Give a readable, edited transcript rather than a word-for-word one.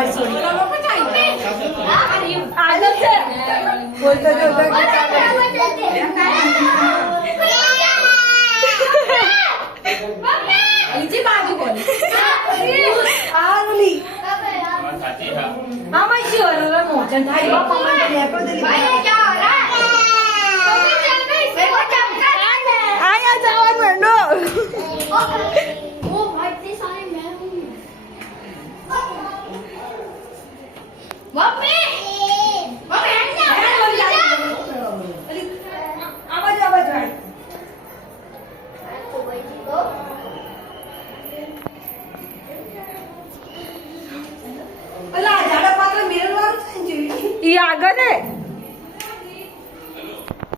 અમારી સોરી આદત છે બોલતો જો બીજી બાજુ બોલ આરુલી આમાં શું હરવા મોચન થાય બાપા મને લેકો દેલી આયા જવાનું હેડો ઈ આગળ ને